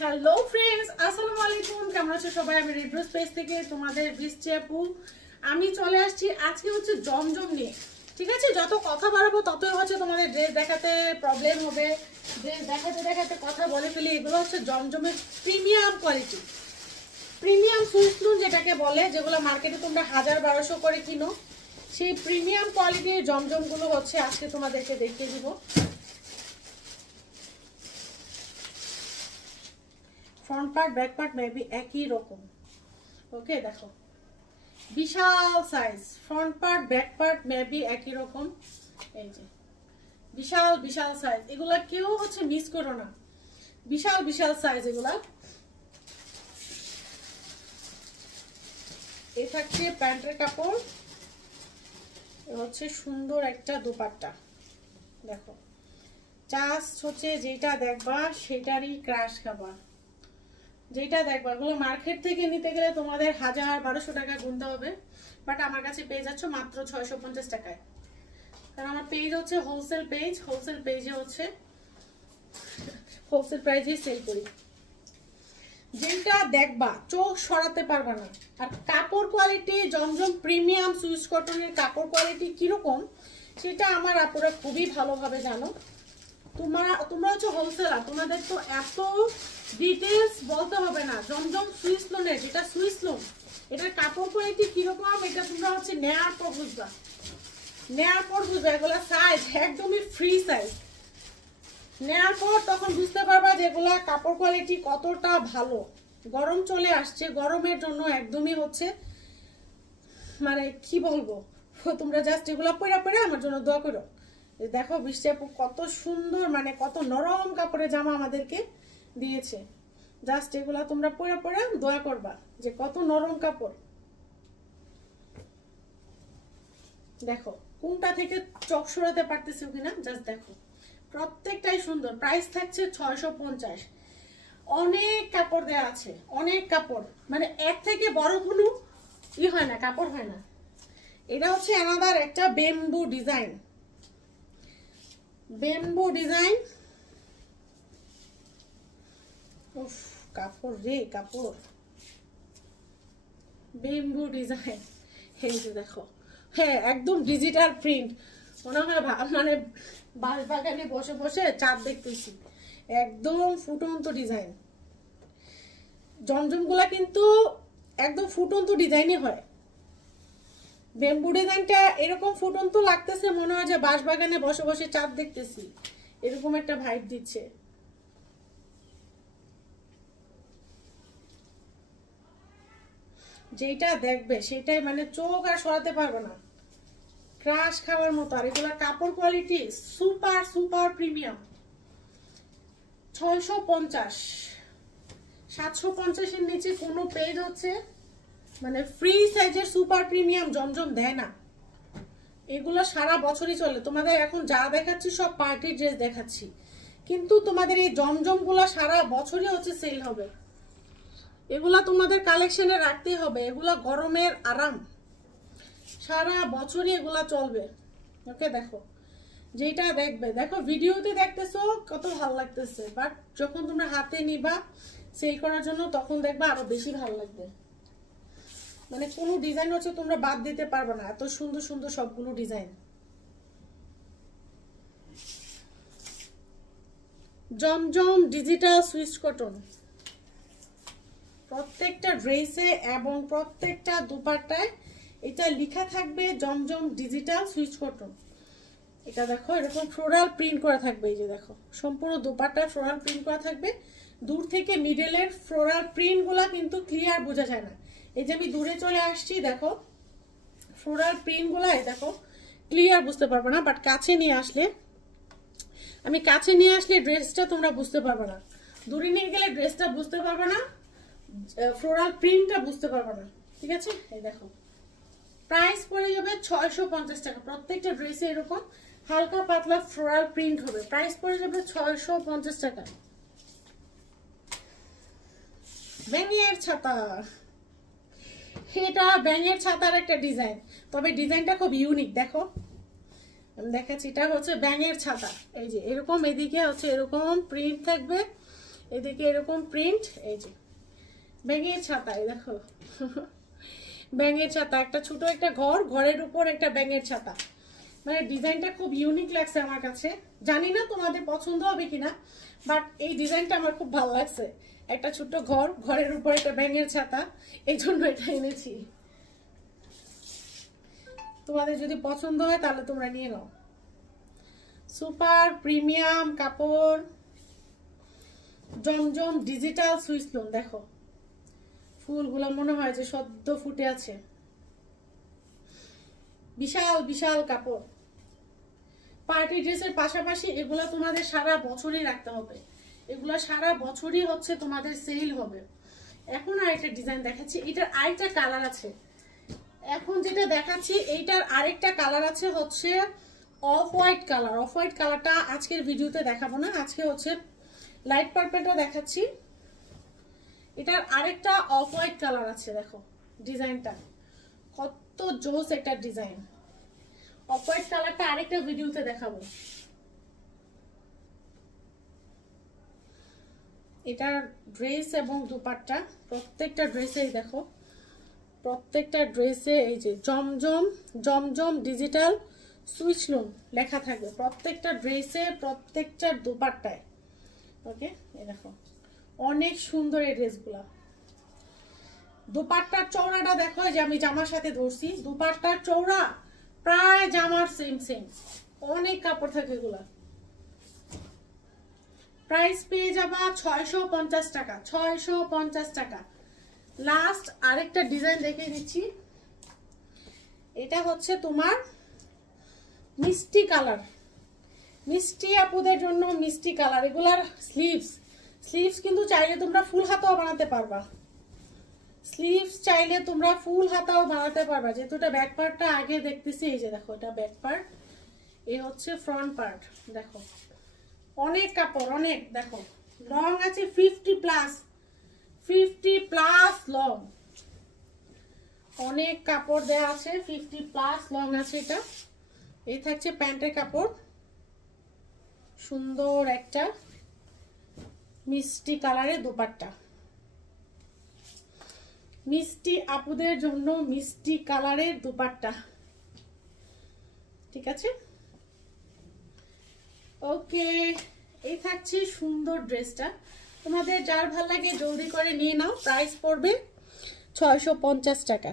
Hello friends, আসসালামু আলাইকুম। কেমন আছো সবাই? আমি রেড্রোজ পেজ থেকে তোমাদের বৃষ্টি আপু আমি চলে আসছি। আজকে হচ্ছে জমজম নিয়ে, ঠিক আছে? যত কথা বাড়াবো ততই হচ্ছে তোমাদের ড্রেস দেখাতে প্রবলেম হবে। ড্রেস দেখাতে দেখাতে কথা বলে ফেলি। এগুলো হচ্ছে জমজমের প্রিমিয়াম কোয়ালিটি, প্রিমিয়াম সুইসলুন যেটাকে বলে, যেগুলো মার্কেটে তোমরা 1000-1200 করে কিনো, সেই প্রিমিয়াম কোয়ালিটির জমজমগুলো হচ্ছে আজকে তোমাদেরকে দেখিয়ে দিব। Front part back part maybe একই রকম। ওকে, দেখো বিশাল size, front part back part maybe একই রকম। এই যে বিশাল বিশাল সাইজ, এগুলা কেউ হচ্ছে মিস করো না। বিশাল বিশাল সাইজ এগুলা। এই থাকছে প্যান্টের কাপড়, হচ্ছে সুন্দর একটা দুপাট্টা। দেখো জাস্ট হচ্ছে যেটা দেখবা সেটারই ক্রাশ খাবা। যেটা দেখবা এগুলো মার্কেট থেকে নিতে গেলে তোমাদের 1000-1200 টাকা গুনতে হবে, বাট আমার কাছে পেয়ে যাচ্ছ মাত্র 650 টাকায়। কারণ আমার পেজ হচ্ছে হোলসেল পেজ, হোলসেল পেজে হচ্ছে হোলসেল প্রাইসে সেল করি। যেটা দেখবা চোখ সরাতে পারবা না। আর কাপড় কোয়ালিটি জমজম প্রিমিয়াম সুইস কটনের কাপড় কোয়ালিটি কিরকম সেটা আমার আপুরা খুবই ভালোভাবে জানো। তোমরা হচ্ছে হোলসেলার, তোমাদের তো এত ডিটেলস বলতে হবে না। জমজম সুইস লোনের, যেটা সুইস লোন, এটার কাপড় কোয়ালিটি কিরকম এটা তোমরা হচ্ছে নেয়ার পর বুঝবা। নেয়ার পর বুঝবা এগুলা সাইজ একদমই ফ্রি সাইজ। নেয়ার পর তখন বুঝতে পারবা যে এগুলা কাপড় কোয়ালিটি কতটা ভালো। গরম চলে আসছে, গরমের জন্য একদমই হচ্ছে মানে কি বলবো, তোমরা জাস্ট এগুলা পরে পরে আমার জন্য দোয়া করো। দেখো বৃষ্টি আপু কত সুন্দর, মানে কত নরম কাপড়ের জামা আমাদেরকে দিয়েছে। জাস্ট এগুলা তোমরা পরে পরে দোয়া করবা যে কত নরম কাপড়। দেখো কোনটা থেকে চোখ সরাতে পারতেছো কিনা, জাস্ট দেখো প্রত্যেকটাই সুন্দর। প্রাইস থাকছে 650। অনেক কাপড় দেওয়া আছে, অনেক কাপড়, মানে এক থেকে বড় কোনো হয় না, কাপড় হয় না। এটা হচ্ছে আলাদার একটা বেম্বু ডিজাইন, বেম্বু ডিজাইন। উফ কাপড় রে কাপড়, বেম্বু ডিজাইন। এই যে দেখো, হ্যাঁ একদম ডিজিটাল প্রিন্ট, মনে হয় মানে বাগানে বসে বসে চাঁদ দেখতেছি। একদম ফুটন্ত ডিজাইন। জমজমগুলা কিন্তু একদম ফুটন্ত ডিজাইনই হয়। বেম্বু ডিজাইনটা এরকম ফুটন্ত লাগতেছে, মনে হয় যে বাঁশবাগানে বসে বসে চাঁদ দেখতেছি, এরকম একটা ভাইব দিচ্ছে। যেটা দেখবে সেটাই মানে চোখ আর সরাতে পারবে না, ক্রাশ খাওয়ার মতো। আর এগুলা কাপড় কোয়ালিটি সুপার সুপার প্রিমিয়াম। 650, 750 এর নিচে কোনো পেজ হচ্ছে মানে ফ্রি সাইজের সুপার প্রিমিয়াম জমজম দেয় না। এগুলো সারা বছরই চলে। তোমাদের এখন যা দেখাচ্ছি সব পার্টি ড্রেস দেখাচ্ছি, কিন্তু তোমাদের এই জমজমগুলো সারা বছরই হচ্ছে সেল হবে। এগুলা তোমাদের কালেকশনে রাখতেই হবে, এগুলা গরমের আরাম, সারা বছরই এগুলা চলবে। ওকে দেখো যেটা দেখবে, দেখো ভিডিওতে দেখতেছো কত ভালো লাগতেছে, বাট যখন তোমরা হাতে নিবা সেল করার জন্য তখন দেখবা আরো বেশি ভালো লাগবে। মানে কোনো ডিজাইন হচ্ছে তোমরা বাদ দিতে পারবে না, এত সুন্দর সুন্দর সবগুলো ডিজাইন। জমজম ডিজিটাল সুইচ কটন, প্রত্যেকটা ড্রেসে এবং প্রত্যেকটা দুপাট্টায় এটা লেখা থাকবে জমজম ডিজিটাল সুইচ কটন। এটা দেখো এরকম ফ্লোরাল প্রিন্ট করা থাকবে। এই যে দেখো সম্পূর্ণ দুপাট্টায় ফ্লোরাল প্রিন্ট করা থাকবে। দূর থেকে মিডলের ফ্লোরাল প্রিন্টগুলো কিন্তু ক্লিয়ার বোঝা যায় না। এই যে আমি দূরে চলে আসছি, দেখো ফ্লোরাল প্রিন্টগুলো দেখো ক্লিয়ার বুঝতে পারবে না, বাট কাছে নিয়ে আসলে, আমি কাছে নিয়ে আসলে ড্রেসটা তোমরা বুঝতে পারবে না। দূরে নিয়ে গেলে ড্রেসটা বুঝতে পারবে না, ফ্লোরাল প্রিন্টটা বুঝতে পারবে না, ঠিক আছে? এই দেখো প্রাইস পড়ে যাবে 650 টাকা। প্রত্যেকটা ড্রেসে এরকম হালকা পাতলা ফ্লোরাল প্রিন্ট হবে। প্রাইস পড়ে যাবে 650 টাকা। ব্যাঙের ছাতা, এটা ব্যাঙের ছাতার একটা ডিজাইন, তবে ডিজাইনটা খুব ইউনিক। দেখো আমি দেখাচ্ছি, এটা হচ্ছে ব্যাঙের ছাতা। এই যে এরকম এদিকে হচ্ছে এরকম প্রিন্ট থাকবে, এদিকে এরকম প্রিন্ট, এই যে ব্যাঙের ছাতা, এই দেখো ব্যাঙের ছাতা, একটা ছোট একটা ঘর, ঘরের উপর একটা ব্যাঙের ছাতা। মানে ডিজাইনটা খুব ইউনিক লাগছে আমার কাছে, জানি না তোমাদের পছন্দ হবে কিনা, বাট এই ডিজাইনটা আমার খুব ভালো লাগছে। একটা ছোট্ট ঘর, ঘরের উপর একটা ব্যাঙের ছাতা, এই জন্য এটা এনেছি। তোমাদের যদি পছন্দ হয় তাহলে তোমরা নিয়ে নাও। সুপার প্রিমিয়াম কাপড়, জমজম ডিজিটাল সুইচ লোন। দেখো ফুলগুলো মনে হয় যে সদ্য ফুটে আছে, বিশাল বিশাল কাপড়। পার্টি ড্রেসের পাশাপাশি এগুলো তোমাদের সারা বছরই রাখতে হবে, এগুলো সারা বছরই হচ্ছে তোমাদের সেল হবে। এখন আরেকটা ডিজাইন দেখাচ্ছি, এটার আরেকটা কালার আছে। এখন যেটা দেখাচ্ছি এইটার আরেকটা কালার আছে হচ্ছে off white colour. Off white কালারটা আজকের ভিডিওতে দেখাবো না, আজকে হচ্ছে লাইট পার্পলটা দেখাচ্ছি। এটার আরেকটা অফ হোয়াইট কালার আছে, দেখো ডিজাইনটা কত জোস একটা ডিজাইন। অফ হোয়াইট কালারটা আরেকটা ভিডিওতে দেখাবো। এটার ড্রেস এবং দুপাট্টা, প্রত্যেকটা ড্রেসেই দেখো, প্রত্যেকটা ড্রেসে এই যে জমজম জমজম ডিজিটাল সুইচ লুম লেখা থাকবে প্রত্যেকটা ড্রেসে, প্রত্যেকটা দুপাট্টায়। ওকে, এই দেখো অনেক সুন্দর এই ড্রেসগুলা। দুপাট্টার চওড়াটা দেখো, যে আমি জামার সাথে ধরছি, দুপাট্টার চওড়া প্রায় জামার সেম সেম, অনেক কাপড় থাকে এগুলা। প্রাইস পেয়ে যাবা 650 টাকা, 650 টাকা। লাস্ট আরেকটা ডিজাইন দেখে দিচ্ছি, এটা হচ্ছে তোমার মিষ্টি কালার, মিষ্টি আপুদের জন্য মিষ্টি কালার। এগুলার স্লিভস, স্লিভস কিন্তু চাইলে তোমরা ফুল হাতাও বানাতে পারবা, স্লিভস চাইলে তোমরা ফুল হাতাও বানাতে পারবা। যেহেতু এটা ব্যাক পার্টটা আগে দেখতেছি, এই যে দেখো এটা ব্যাক পার্ট, এই হচ্ছে ফ্রন্ট পার্ট। দেখো অনেক কাপড়, অনেক, দেখো লং আছে 50+ লং, অনেক কাপড় দেয়া আছে, 50+ লং আছে এটা। এই থাকছে প্যান্টের কাপড়, সুন্দর একটা মিষ্টি কালারের দোপাট্টা। মিষ্টি আপুদের জন্য মিষ্টি কালারের দোপাট্টা, ঠিক আছে। ওকে, এই থাকছে সুন্দর ড্রেসটা। তোমাদের যার ভালো লাগে জলদি করে নিয়ে নাও, প্রাইস পড়বে 650 টাকা।